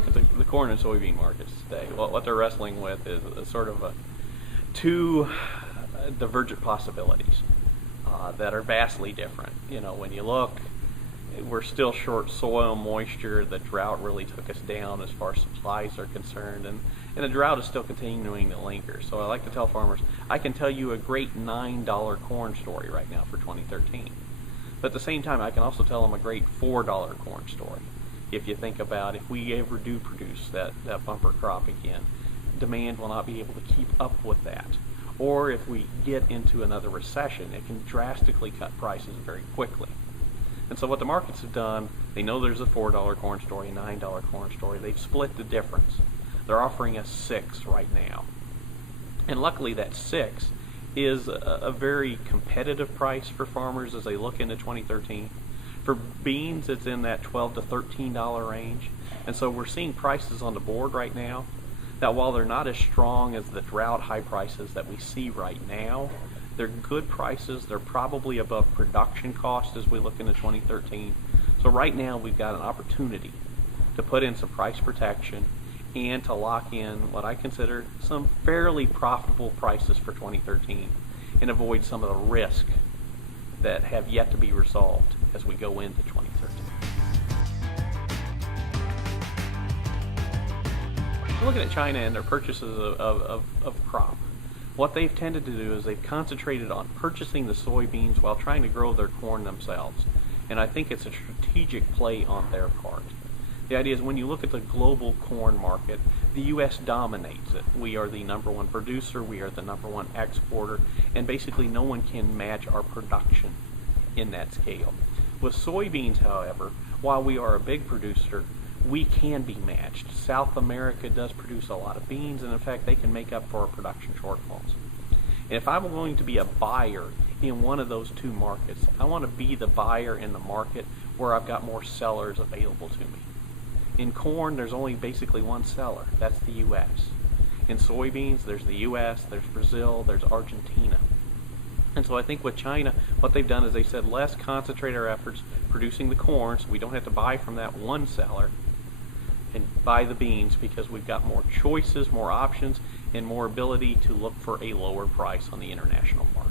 look at the corn and soybean markets today, what they're wrestling with is sort of two divergent possibilities that are vastly different. You know, when you look, we're still short soil moisture. The drought really took us down as far as supplies are concerned, and the drought is still continuing to linger. So I like to tell farmers, I can tell you a great $9 corn story right now for 2013. But at the same time, I can also tell them a great $4 corn story. If you think about if we ever do produce that bumper crop again, demand will not be able to keep up with that. Or if we get into another recession, it can drastically cut prices very quickly. And so what the markets have done, they know there's a $4 corn story, a $9 corn story. They've split the difference. They're offering us $6 right now. And luckily that $6 is a very competitive price for farmers as they look into 2013. For beans, it's in that $12 to $13 range. And so we're seeing prices on the board right now that while they're not as strong as the drought high prices that we see right now, they're good prices. They're probably above production cost as we look into 2013. So right now we've got an opportunity to put in some price protection and to lock in what I consider some fairly profitable prices for 2013 and avoid some of the risk that have yet to be resolved as we go into 2013. Looking at China and their purchases of crop, what they've tended to do is they've concentrated on purchasing the soybeans while trying to grow their corn themselves. And I think it's a strategic play on their part. The idea is when you look at the global corn market, the U.S. dominates it. We are the number one producer, we are the number one exporter, and basically no one can match our production in that scale. With soybeans, however, while we are a big producer, we can be matched. South America does produce a lot of beans, and in fact they can make up for our production shortfalls. And if I'm going to be a buyer in one of those two markets, I want to be the buyer in the market where I've got more sellers available to me. In corn, there's only basically one seller. That's the U.S. In soybeans, there's the U.S., there's Brazil, there's Argentina. And so I think with China, what they've done is they said, let's concentrate our efforts producing the corn so we don't have to buy from that one seller and buy the beans because we've got more choices, more options, and more ability to look for a lower price on the international market.